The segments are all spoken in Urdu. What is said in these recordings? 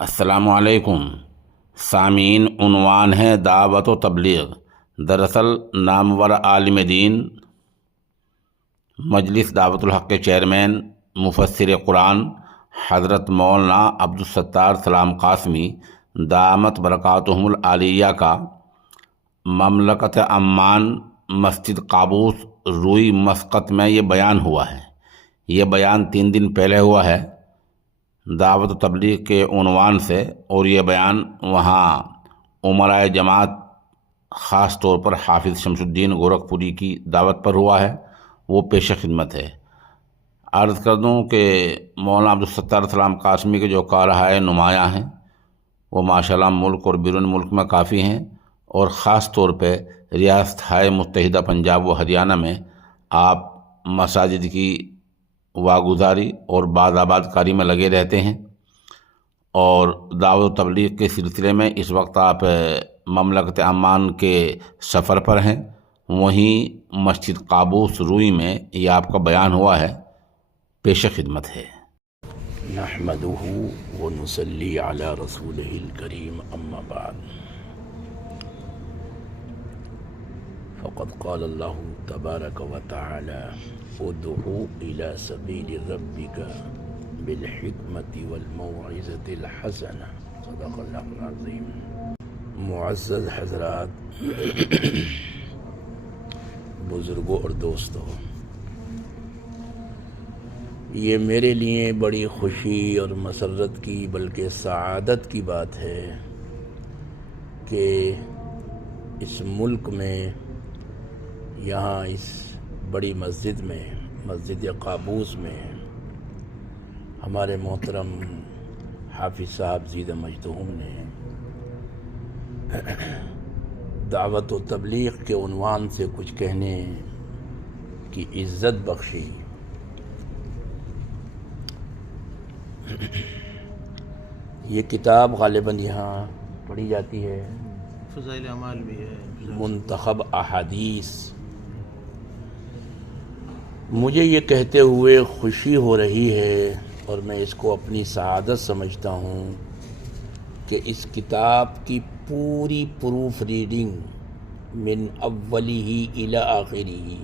السلام علیکم سامعین، عنوان ہے دعوت و تبلیغ۔ دراصل نامور عالم دین مجلس دعوت الحق کے چیئرمین مفسر قرآن حضرت مولانا عبدالستار سلام قاسمی دامت برکاتہم العالیہ کا مملکت عمان مسجد قابوس روئی مسقط میں یہ بیان ہوا ہے۔ یہ بیان 3 دن پہلے ہوا ہے دعوت و تبلیغ کے عنوان سے، اور یہ بیان وہاں امرائے جماعت خاص طور پر حافظ شمس الدین گورکھپوری کی دعوت پر ہوا ہے، وہ پیش خدمت ہے۔ عرض کر دوں کہ مولانا عبدالستار سلام قاسمی کے جو کارہائے نمایاں ہیں وہ ماشاءاللہ ملک اور بیرون ملک میں کافی ہیں، اور خاص طور پہ ریاستہائے متحدہ پنجاب و ہریانہ میں آپ مساجد کی واگزاری اور بازآباد کاری میں لگے رہتے ہیں، اور دعوت و تبلیغ کے سلسلے میں اس وقت آپ مملکت عمان کے سفر پر ہیں۔ وہیں مسجد قابوس روئی میں یہ آپ کا بیان ہوا ہے، پیش خدمت ہے۔ نحمده ونصلي على رسوله الكريم اما بعد، فقد قال الله تبارك وتعالى ادعو الى سبيل ربك بالحكمة والموعظة الحسنة، صدق اللہ العظیم۔ معزز حضرات، بزرگوں اور دوستوں، یہ میرے لیے بڑی خوشی اور مسرت کی بلکہ سعادت کی بات ہے کہ اس ملک میں، یہاں اس بڑی مسجد میں، مسجد قابوس میں، ہمارے محترم حافظ صاحب زید مجدہم نے دعوت و تبلیغ کے عنوان سے کچھ کہنے کی عزت بخشی۔ یہ کتاب غالباً یہاں پڑھی جاتی ہے، فضائل اعمال بھی ہے، منتخب احادیث۔ مجھے یہ کہتے ہوئے خوشی ہو رہی ہے، اور میں اس کو اپنی سعادت سمجھتا ہوں کہ اس کتاب کی پوری پروف ریڈنگ من اولی الی آخری،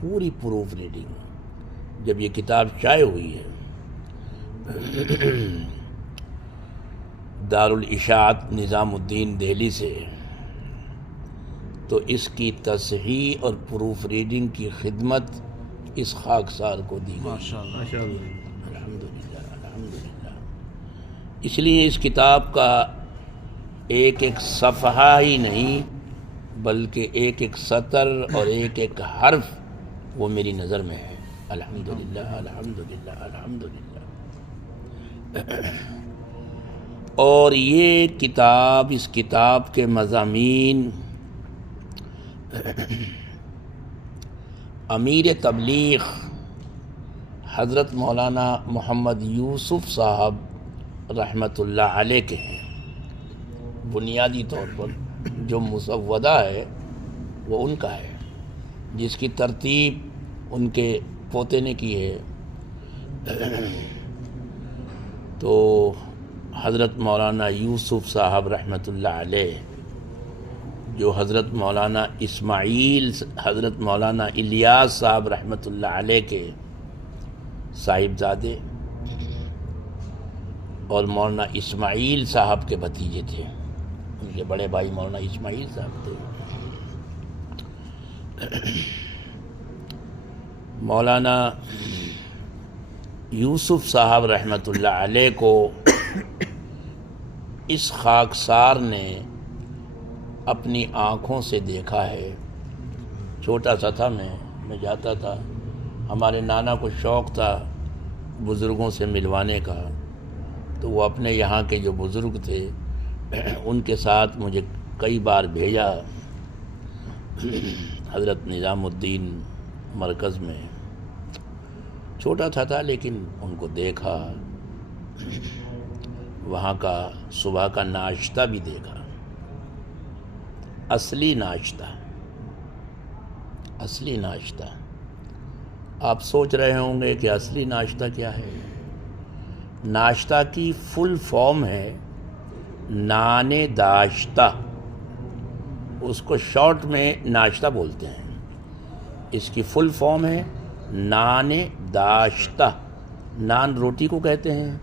پوری پروف ریڈنگ جب یہ کتاب شائع ہوئی ہے دارالاشاعت نظام الدین دہلی سے، تو اس کی تصحیح اور پروف ریڈنگ کی خدمت اس خاکسار کو دی گئی۔ ماشاءاللہ۔ الحمدللہ الحمدللہ۔ اس لیے اس کتاب کا ایک ایک صفحہ ہی نہیں بلکہ ایک ایک سطر اور ایک ایک حرف وہ میری نظر میں ہے۔ الحمدللہ الحمدللہ الحمدللہ۔ اور یہ کتاب، اس کتاب کے مضامین امیر تبلیغ حضرت مولانا محمد یوسف صاحب رحمۃ اللہ علیہ کے ہیں۔ بنیادی طور پر جو مسودہ ہے وہ ان کا ہے، جس کی ترتیب ان کے پوتے نے کی ہے۔ تو حضرت مولانا یوسف صاحب رحمۃ اللہ علیہ، جو حضرت مولانا اسماعیل، حضرت مولانا الیاس صاحب رحمۃ اللہ علیہ کے صاحبزادے اور مولانا اسماعیل صاحب کے بھتیجے تھے، ان کے بڑے بھائی مولانا اسماعیل صاحب تھے۔ مولانا یوسف صاحب رحمۃ اللہ علیہ کو اس خاکسار نے اپنی آنکھوں سے دیکھا ہے۔ چھوٹا سا تھا میں جاتا تھا، ہمارے نانا کو شوق تھا بزرگوں سے ملوانے کا، تو وہ اپنے یہاں کے جو بزرگ تھے ان کے ساتھ مجھے کئی بار بھیجا حضرت نظام الدین مرکز میں۔ چھوٹا تھا لیکن ان کو دیکھا، وہاں کا صبح کا ناشتہ بھی دیکھا، اصلی ناشتہ۔ آپ سوچ رہے ہوں گے کہ اصلی ناشتہ کیا ہے؟ ناشتہ کی فل فارم ہے نان داشتہ، اس کو شارٹ میں ناشتہ بولتے ہیں. اس کی فل فارم ہے نان داشتہ. نان روٹی کو کہتے ہیں،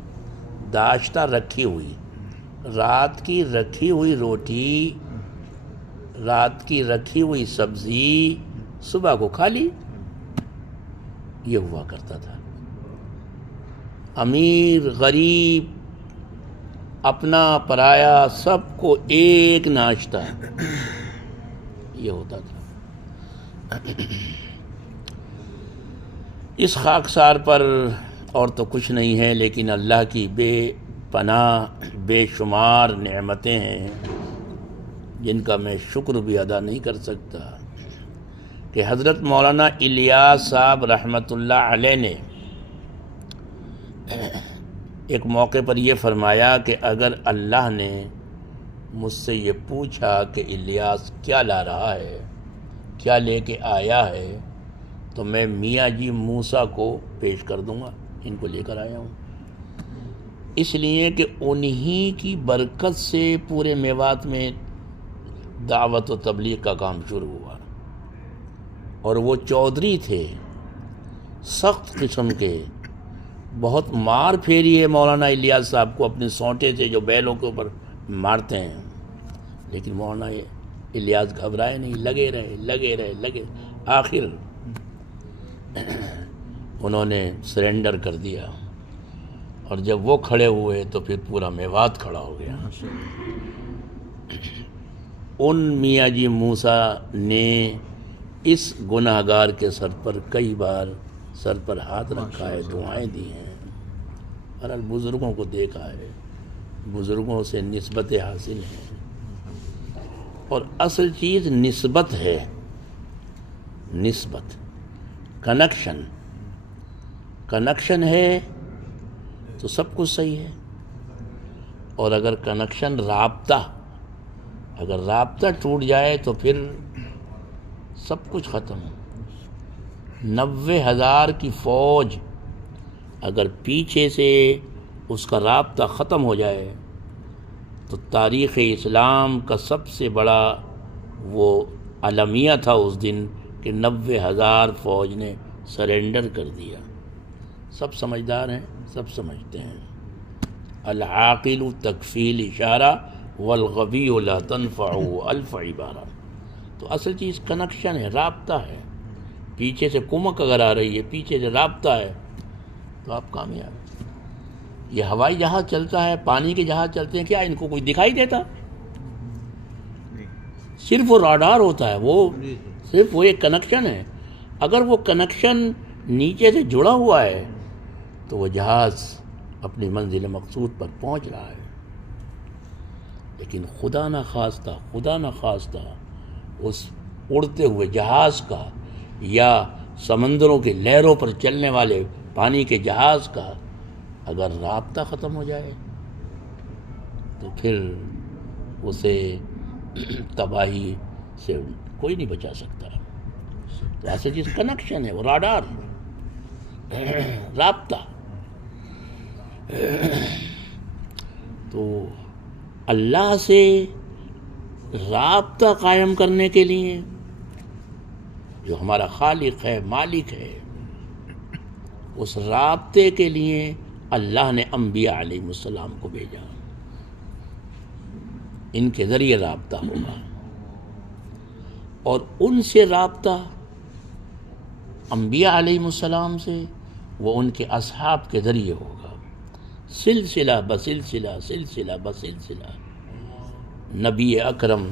داشتہ رکھی ہوئی. رات کی رکھی ہوئی روٹی، رات کی رکھی ہوئی سبزی صبح کو کھا لی. یہ ہوا کرتا تھا. امیر غریب اپنا پرایا سب کو ایک ناشتہ، یہ ہوتا تھا. اس خاکسار پر اور تو کچھ نہیں ہے، لیکن اللہ کی بے پناہ بے شمار نعمتیں ہیں جن کا میں شکر بھی ادا نہیں کر سکتا، کہ حضرت مولانا الیاس صاحب رحمۃ اللہ علیہ نے ایک موقع پر یہ فرمایا کہ اگر اللہ نے مجھ سے یہ پوچھا کہ الیاس کیا لا رہا ہے، کیا لے کے آیا ہے، تو میں میاں جی موسیٰ کو پیش کر دوں گا. ان کو لے کر آیا ہوں، اس لیے کہ انہی کی برکت سے پورے میوات میں دعوت و تبلیغ کا کام شروع ہوا. اور وہ چودھری تھے سخت قسم کے، بہت مار پھیری ہے مولانا الیاس صاحب کو اپنے سونٹے سے جو بیلوں کے اوپر مارتے ہیں، لیکن مولانا الیاس گھبرائے نہیں، لگے رہے. آخر انہوں نے سرنڈر کر دیا، اور جب وہ کھڑے ہوئے تو پھر پورا میوات کھڑا ہو گیا. ان میاں جی موسیٰ نے اس گناہ گار کے سر پر کئی بار سر پر ہاتھ رکھا ہے، دعائیں دی ہیں، اور بزرگوں کو دیکھا ہے، بزرگوں سے نسبت حاصل ہیں. اور اصل چیز نسبت ہے، نسبت، کنیکشن ہے تو سب کچھ صحیح ہے. اور اگر کنیکشن اگر رابطہ ٹوٹ جائے تو پھر سب کچھ ختم. 90,000 کی فوج اگر پیچھے سے اس کا رابطہ ختم ہو جائے تو تاریخ اسلام کا سب سے بڑا وہ المیہ تھا اس دن کہ 90,000 فوج نے سرنڈر کر دیا. سب سمجھدار ہیں، سب سمجھتے ہیں. العاقل تکفیل اشارہ والغبی لا تنفعه الف عبارہ. تو اصل چیز کنیکشن ہے، رابطہ ہے. پیچھے سے کمک اگر آ رہی ہے، پیچھے سے رابطہ ہے تو آپ کامیاب. یہ ہوائی جہاز چلتا ہے، پانی کے جہاز چلتے ہیں، کیا ان کو کوئی دکھائی دیتا؟ صرف وہ راڈار ہوتا ہے، وہ صرف وہ ایک کنیکشن ہے. اگر وہ کنیکشن نیچے سے جڑا ہوا ہے تو وہ جہاز اپنی منزل مقصود پر پہنچ رہا ہے. لیکن خدا نہ خواستہ اس اڑتے ہوئے جہاز کا یا سمندروں کے لہروں پر چلنے والے پانی کے جہاز کا اگر رابطہ ختم ہو جائے تو پھر اسے تباہی سے کوئی نہیں بچا سکتا. تو ایسے چیز کنیکشن ہے، وہ راڈار، رابطہ. تو اللہ سے رابطہ قائم کرنے کے لیے جو ہمارا خالق ہے، مالک ہے، اس رابطے کے لیے اللہ نے انبیاء علیہ السلام کو بھیجا. ان کے ذریعے رابطہ ہوگا، اور ان سے رابطہ انبیاء علیہ السلام سے وہ ان کے اصحاب کے ذریعے ہوگا. سلسلہ بسلسلہ نبی اکرم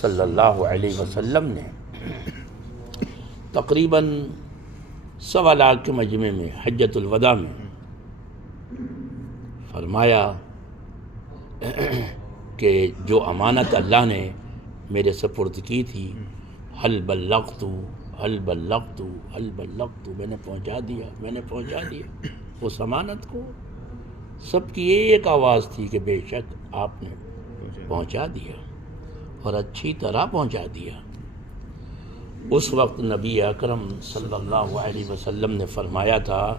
صلی اللہ علیہ وسلم نے تقریباً 1.25 لاکھ کے مجمع میں حجۃ الوداع میں فرمایا کہ جو امانت اللہ نے میرے سپرد کی تھی، حل بلغت، میں نے پہنچا دیا اس امانت کو. سب کی ایک آواز تھی کہ بے شک آپ نے پہنچا دیا، اور اچھی طرح پہنچا دیا. اس وقت نبی اکرم صلی اللہ علیہ وسلم نے فرمایا تھا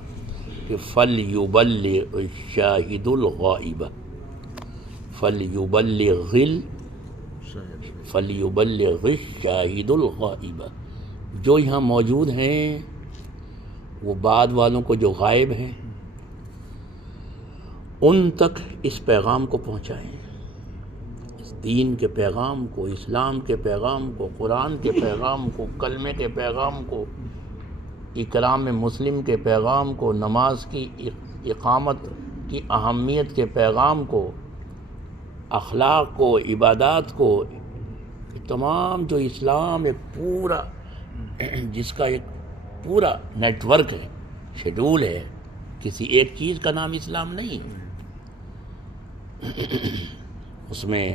کہ فَلْيُبَلِّغِ الشَّاهِدُ الْغَائِبَ، فَلْيُبَلِّغِ الشَّاهِدُ الْغَائِبَ، جو یہاں موجود ہیں وہ بعد والوں کو جو غائب ہیں ان تک اس پیغام کو پہنچائیں، اس دین کے پیغام کو، اسلام کے پیغام کو، قرآن کے پیغام کو، کلمے کے پیغام کو، اکرام مسلم کے پیغام کو، نماز کی اقامت کی اہمیت کے پیغام کو، اخلاق کو، عبادات کو، تمام جو اسلام ایک پورا جس کا ایک پورا نیٹ ورک ہے، شیڈول ہے، کسی ایک چیز کا نام اسلام نہیں ہے۔ اس میں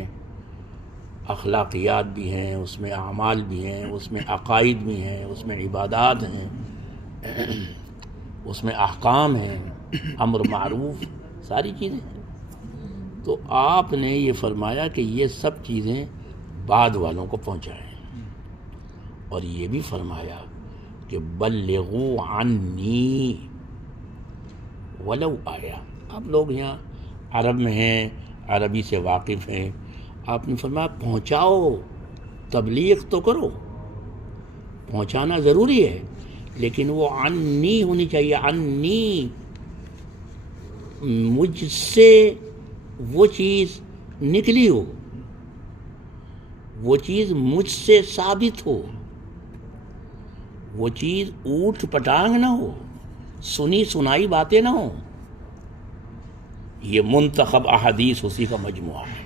اخلاقیات بھی ہیں، اس میں اعمال بھی ہیں، اس میں عقائد بھی ہیں، اس میں عبادات ہیں، اس میں احکام ہیں، امر معروف، ساری چیزیں ہیں۔ تو آپ نے یہ فرمایا کہ یہ سب چیزیں بعد والوں کو پہنچائیں، اور یہ بھی فرمایا کہ بلغوا عنی ولو آیا۔ آپ لوگ یہاں عرب میں ہیں، عربی سے واقف ہیں، آپ نے فرمایا پہنچاؤ، تبلیغ تو کرو، پہنچانا ضروری ہے، لیکن وہ عنی ہونی چاہیے، عنی، مجھ سے وہ چیز نکلی ہو، وہ چیز مجھ سے ثابت ہو، وہ چیز اوٹ پٹانگ نہ ہو، سنی سنائی باتیں نہ ہوں۔ یہ منتخب احادیث اسی کا مجموعہ ہے۔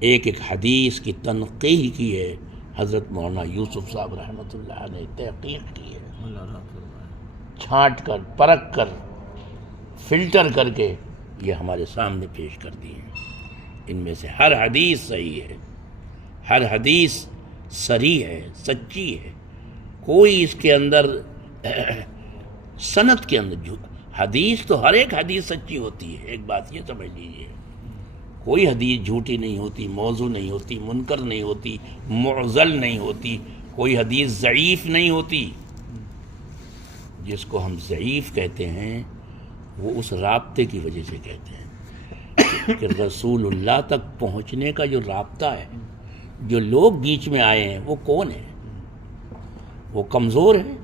ایک ایک حدیث کی تنقیح کی ہے حضرت مولانا یوسف صاحب رحمۃ اللہ نے، تحقیق کی ہے، اللہ رحم فرمائے۔ چھانٹ کر، پرکھ کر، فلٹر کر کے یہ ہمارے سامنے پیش کر دی ہیں۔ ان میں سے ہر حدیث صحیح ہے، ہر حدیث صریح ہے، سچی ہے، کوئی اس کے اندر سند کے اندر حدیث تو ہر ایک حدیث سچی ہوتی ہے، ایک بات یہ سمجھ لیجیے، کوئی حدیث جھوٹی نہیں ہوتی، موضوع نہیں ہوتی، منکر نہیں ہوتی، معضل نہیں ہوتی، کوئی حدیث ضعیف نہیں ہوتی۔ جس کو ہم ضعیف کہتے ہیں وہ اس رابطے کی وجہ سے کہتے ہیں کہ رسول اللہ تک پہنچنے کا جو رابطہ ہے، جو لوگ بیچ میں آئے ہیں وہ کون ہیں؟ وہ کمزور ہیں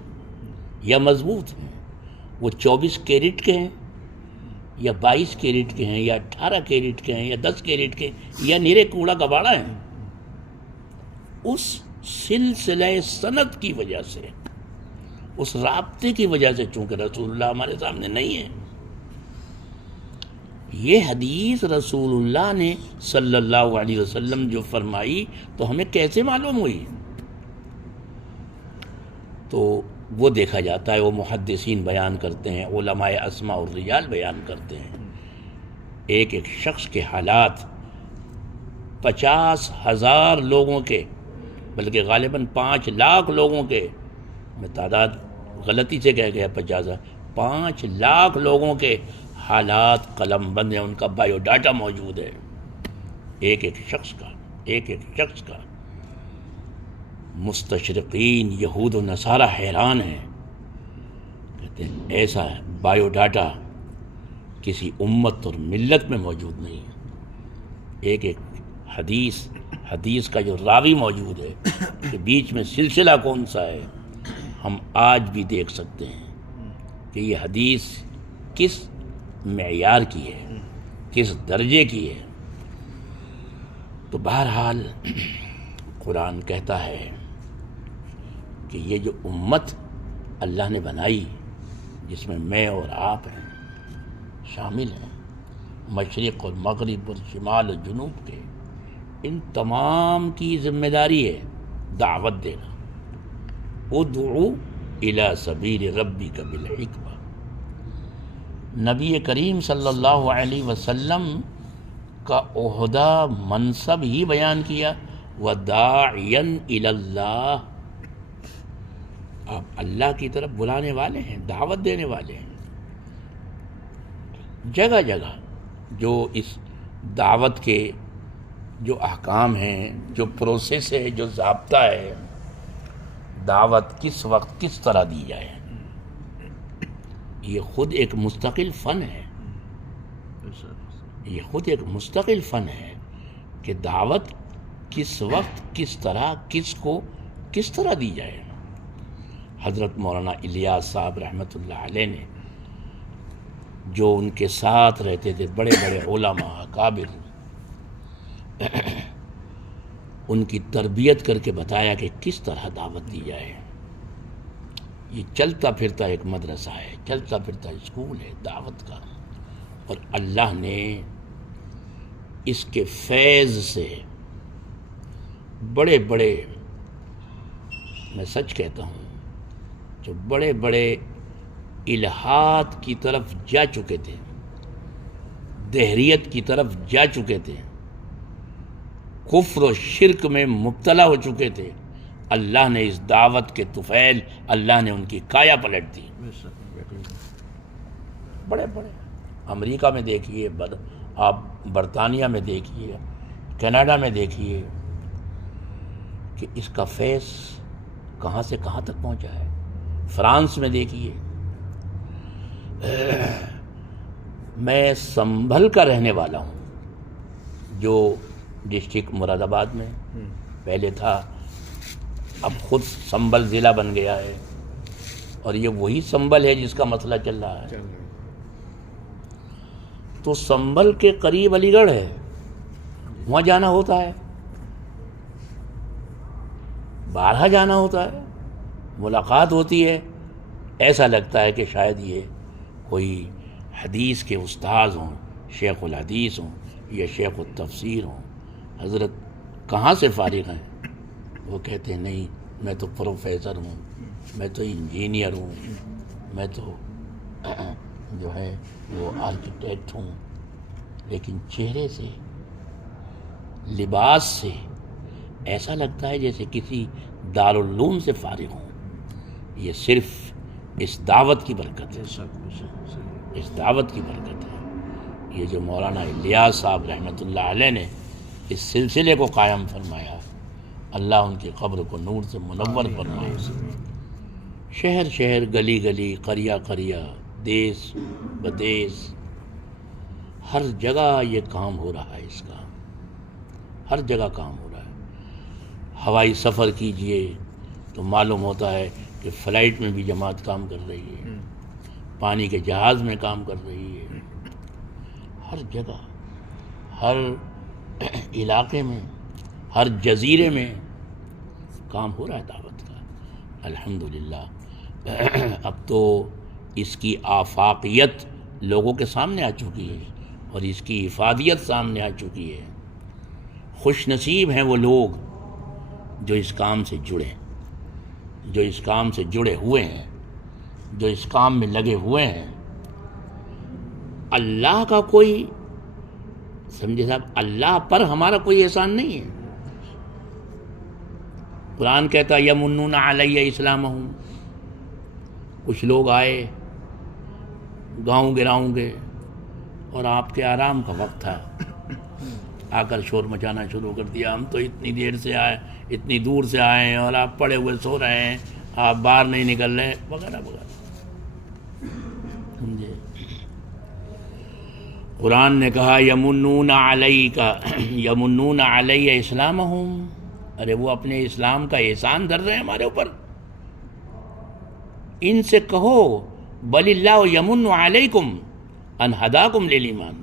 یا مضبوط ہیں؟ وہ 24 کیرٹ کے ہیں یا 22 کیرٹ کے ہیں یا 18 کیرٹ کے ہیں یا 10 کیرٹ کے یا نیرے کوڑا کباڑا ہیں؟ اس سلسلہ سند کی وجہ سے، اس رابطے کی وجہ سے، چونکہ رسول اللہ ہمارے سامنے نہیں ہے، یہ حدیث رسول اللہ نے صلی اللہ علیہ وسلم جو فرمائی تو ہمیں کیسے معلوم ہوئی؟ تو وہ دیکھا جاتا ہے، وہ محدثین بیان کرتے ہیں، علماء اسماء الرجال بیان کرتے ہیں، ایک ایک شخص کے حالات 50,000 لوگوں کے، بلکہ غالباً 5 لاکھ لوگوں کے، میں تعداد غلطی سے کہہ گیا 50,000، 5 لاکھ لوگوں کے حالات قلم بند ہیں، ان کا بایو ڈاٹا موجود ہے، ایک ایک شخص کا، ایک ایک شخص کا۔ مستشرقین یہود و نصارہ حیران ہیں، کہتے ہیں ایسا بایو ڈاٹا کسی امت اور ملت میں موجود نہیں ہے۔ ایک ایک حدیث کا جو راوی موجود ہے، کہ بیچ میں سلسلہ کون سا ہے، ہم آج بھی دیکھ سکتے ہیں کہ یہ حدیث کس معیار کی ہے، کس درجے کی ہے۔ تو بہرحال قرآن کہتا ہے کہ یہ جو امت اللہ نے بنائی، جس میں میں اور آپ ہیں، شامل ہیں، مشرق اور مغرب اور شمال اور جنوب کے، ان تمام کی ذمہ داری ہے دعوت دینا۔ ادعو الی سبیل ربک بالحکمہ۔ نبی کریم صلی اللہ علیہ وسلم کا عہدہ، منصب ہی بیان کیا، وَدَاعِيًا إِلَى اللَّهِ، آپ اللہ کی طرف بلانے والے ہیں، دعوت دینے والے ہیں۔ جگہ جگہ جو اس دعوت کے جو احکام ہیں، جو پروسیس ہے، جو ضابطہ ہے، دعوت کس وقت کس طرح دی جائے، یہ خود ایک مستقل فن ہے، یہ خود ایک مستقل فن ہے کہ دعوت کس وقت، کس طرح، کس کو کس طرح دی جائے۔ حضرت مولانا الیاس صاحب رحمۃ اللہ علیہ نے جو ان کے ساتھ رہتے تھے بڑے بڑے علماء اکابر، ان کی تربیت کر کے بتایا کہ کس طرح دعوت دی جائے۔ یہ چلتا پھرتا ایک مدرسہ ہے، چلتا پھرتا اسکول ہے دعوت کا، اور اللہ نے اس کے فیض سے بڑے بڑے، میں سچ کہتا ہوں، جو بڑے بڑے الہات کی طرف جا چکے تھے، دہریت کی طرف جا چکے تھے، کفر و شرک میں مبتلا ہو چکے تھے، اللہ نے اس دعوت کے طفیل، اللہ نے ان کی کایا پلٹ دی۔ بڑے بڑے امریکہ میں دیکھیے، آپ برطانیہ میں دیکھیے، کینیڈا میں دیکھیے کہ اس کا فیض کہاں سے کہاں تک پہنچا ہے۔ فرانس میں دیکھیے، میں سنبھل کا رہنے والا ہوں، جو ڈسٹرکٹ مراد آباد میں پہلے تھا، اب خود سنبھل ضلع بن گیا ہے، اور یہ وہی سنبھل ہے جس کا مسئلہ چل رہا ہے۔ تو سنبھل کے قریب علی گڑھ ہے، وہاں جانا ہوتا ہے، بارہا جانا ہوتا ہے، ملاقات ہوتی ہے، ایسا لگتا ہے کہ شاید یہ کوئی حدیث کے استاذ ہوں، شیخ الحدیث ہوں یا شیخ التفسیر ہوں۔ حضرت کہاں سے فارغ ہیں؟ وہ کہتے ہیں نہیں، میں تو پروفیسر ہوں، میں تو انجینئر ہوں، میں تو جو ہے وہ آرکیٹیکٹ ہوں، لیکن چہرے سے، لباس سے ایسا لگتا ہے جیسے کسی دارالعلوم سے فارغ ہوں۔ یہ صرف اس دعوت کی برکت ہے، اس دعوت کی برکت ہے۔ یہ جو مولانا الیاس صاحب رحمۃ اللہ علیہ نے اس سلسلے کو قائم فرمایا، اللہ ان کی قبر کو نور سے منور فرمائے۔ شہر شہر، گلی گلی، قریہ قریہ، دیس بدیس، ہر جگہ یہ کام ہو رہا ہے، اس کا ہر جگہ کام ہو رہا ہے۔ ہوائی سفر کیجئے تو معلوم ہوتا ہے کہ فلائٹ میں بھی جماعت کام کر رہی ہے، پانی کے جہاز میں کام کر رہی ہے، ہر جگہ، ہر علاقے میں، ہر جزیرے میں کام ہو رہا ہے دعوت کا، الحمدللہ۔ اب تو اس کی آفاقیت لوگوں کے سامنے آ چکی ہے، اور اس کی افادیت سامنے آ چکی ہے۔ خوش نصیب ہیں وہ لوگ جو اس کام سے جڑے، جو اس کام سے جڑے ہوئے ہیں، جو اس کام میں لگے ہوئے ہیں۔ اللہ کا کوئی، سمجھے صاحب، اللہ پر ہمارا کوئی احسان نہیں ہے۔ قرآن کہتا یمنون علی اسلامہم، کچھ لوگ آئے گاؤں گراؤں کے، اور آپ کے آرام کا وقت تھا، آ کر شور مچانا شروع کر دیا، ہم تو اتنی دیر سے آئے، اتنی دور سے آئے ہیں، اور آپ پڑے ہوئے سو رہے ہیں، آپ باہر نہیں نکل رہے، وغیرہ وغیرہ۔ سمجھے؟ قرآن نے کہا یمنون علی اسلامہم، ارے وہ اپنے اسلام کا احسان دھر رہے ہیں ہمارے اوپر۔ ان سے کہو بل اللہ یمن علیکم ان ہداکم للایمان،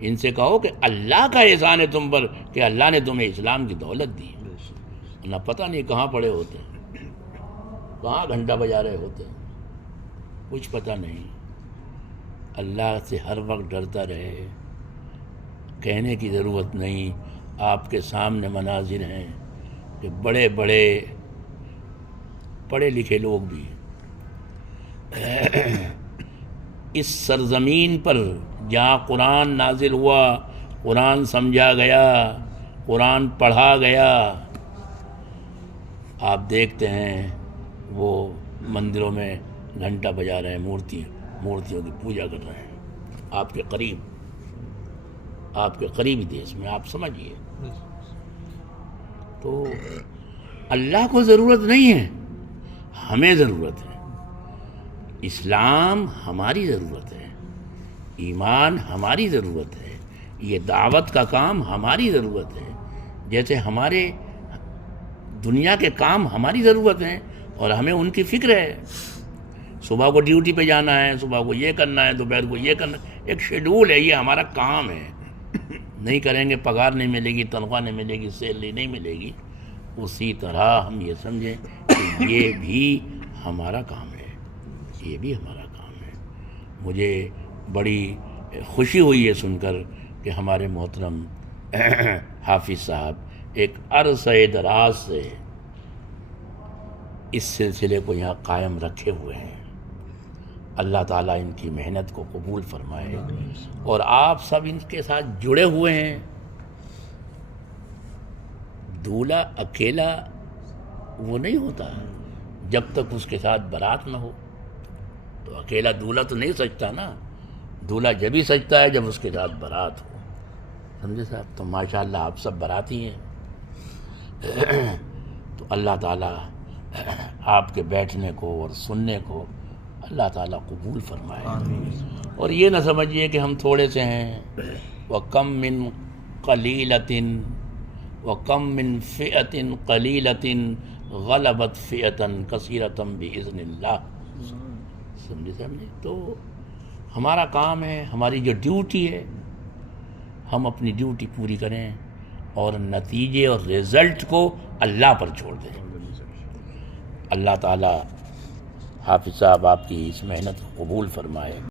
ان سے کہو کہ اللہ کا احسان ہے تم پر کہ اللہ نے تمہیں اسلام کی دولت دی، نہ پتہ نہیں کہاں پڑے ہوتے، کہاں گھنٹہ بجا رہے ہوتے، کچھ پتہ نہیں۔ اللہ سے ہر وقت ڈرتا رہے، کہنے کی ضرورت نہیں، آپ کے سامنے مناظر ہیں کہ بڑے بڑے پڑھے لکھے لوگ بھی اس سرزمین پر جہاں قرآن نازل ہوا، قرآن سمجھا گیا، قرآن پڑھا گیا، آپ دیکھتے ہیں وہ مندروں میں گھنٹہ بجا رہے ہیں، مورتیوں کی پوجا کر رہے ہیں، آپ کے قریبی دیش میں، آپ سمجھیے۔ تو اللہ کو ضرورت نہیں ہے، ہمیں ضرورت ہے۔ اسلام ہماری ضرورت ہے، ایمان ہماری ضرورت ہے، یہ دعوت کا کام ہماری ضرورت ہے، جیسے ہمارے دنیا کے کام ہماری ضرورت ہیں اور ہمیں ان کی فکر ہے۔ صبح کو ڈیوٹی پہ جانا ہے، صبح کو یہ کرنا ہے، دوپہر کو یہ کرنا ہے، ایک شیڈول ہے، یہ ہمارا کام ہے۔ نہیں کریں گے پگار نہیں ملے گی، تنخواہ نہیں ملے گی، سیلری نہیں ملے گی۔ اسی طرح ہم یہ سمجھیں کہ یہ بھی ہمارا کام ہے، یہ بھی ہمارا کام ہے۔ مجھے بڑی خوشی ہوئی ہے سن کر کہ ہمارے محترم حافظ صاحب ایک عرصہ دراز سے اس سلسلے کو یہاں قائم رکھے ہوئے ہیں۔ اللہ تعالیٰ ان کی محنت کو قبول فرمائے، اور آپ سب ان کے ساتھ جڑے ہوئے ہیں۔ دولہا اکیلا وہ نہیں ہوتا جب تک اس کے ساتھ بارات نہ ہو، تو اکیلا دولہا تو نہیں سجتا نا، دولہا جب ہی سجتا ہے جب اس کے ساتھ بارات ہو، سمجھے صاحب؟ تو ماشاءاللہ آپ سب باراتی ہیں، تو اللہ تعالیٰ آپ کے بیٹھنے کو اور سننے کو اللہ تعالیٰ قبول فرمائے، اور یہ نہ سمجھیے کہ ہم تھوڑے سے ہیں۔ وَكَم مِّن قَلِيلَةٍ وَكَم مِّن فِئَةٍ قَلِيلَةٍ غَلَبَتْ فِئَةً كَثِيرَةً بِإِذْنِ اللَّهِ، سمجھے؟ تو ہمارا کام ہے، ہماری جو ڈیوٹی ہے، ہم اپنی ڈیوٹی پوری کریں اور نتیجے اور رزلٹ کو اللہ پر چھوڑ دیں۔ اللہ تعالیٰ حافظ صاحب آپ کی اس محنت کو قبول فرمائے۔